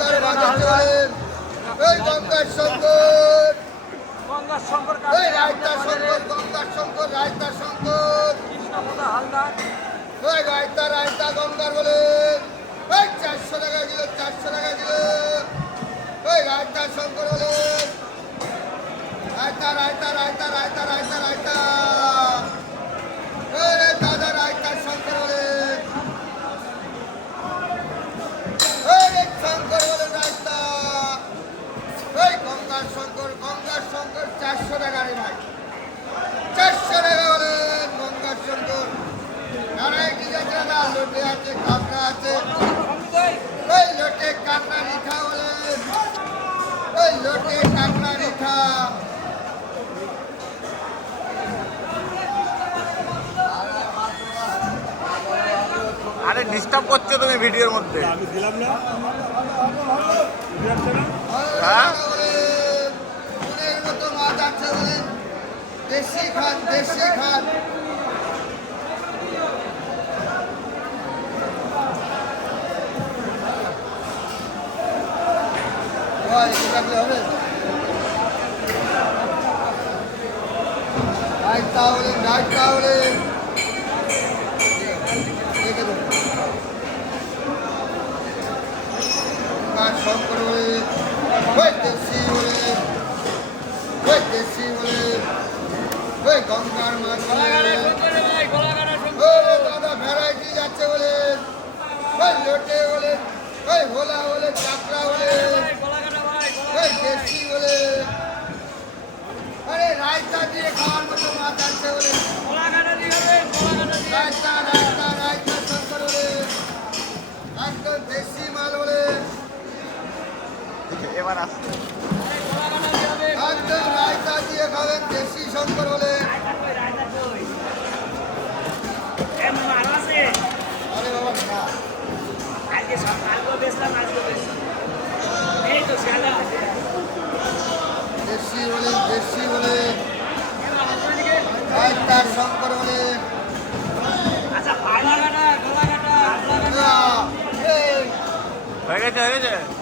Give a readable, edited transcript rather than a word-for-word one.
গঙ্গার মাঝে চলেন এই গঙ্গার শঙ্কর গঙ্গার শঙ্কর এই রায়তা শঙ্কর গঙ্গার শঙ্কর রায়তা শঙ্কর কৃষ্ণপদা হালদার ওই রায়তা রায়তা গঙ্গার বলেন ওই 400 টাকা কিলো 400 টাকা কিলো ওই রায়তা শঙ্কর বলেন রায়তা রায়তা রায়তা রায়তা রায়তা রায়তা ওই রে দাদা রায়তা শঙ্কর বলেন ওই রে শঙ্কর বলেন রায়তা ওই গঙ্গার শঙ্কর 400 টাকা রে ভাই 400 টাকা বলেন গঙ্গার শঙ্কর নারায়ণ যাচ্ছে না লোটে আছে কাঁকড়া আছে ওই লোটে কাঁকড়া রিঠা বলেন ওই লোটে কাঁকড়া রিঠা আরে ডিস্টার্ব করছো তুমি ভিডিওর মধ্যে। আমি দিলাম না হ্যাঁ? মনের মতো মাছ আছে বলেন দেশি খান দেশি খান হবে রায়তা হলে দেখে দেবো শঙ্কর বলে ওই দেশি বলে ওই গঙ্গার মাছ দাদা ভ্যারাইটি যাচ্ছে বলে ওই লোটে বলে ওই ভোলা বলে চাপড়া বলে ওই দেশি বলে আরে রায়তা দিয়ে খাওয়ার মতো মাছ আছে বলে রায়তা রায়তা রায়তা শঙ্কর বলে একদম দেশি মাল বলে এবার আসছে একদম রায়তা দিয়ে খাবেন দেশি শঙ্কর বলে আরে বাবা না দেশি বলে রায়তা শঙ্কর বলে হয়ে গেছে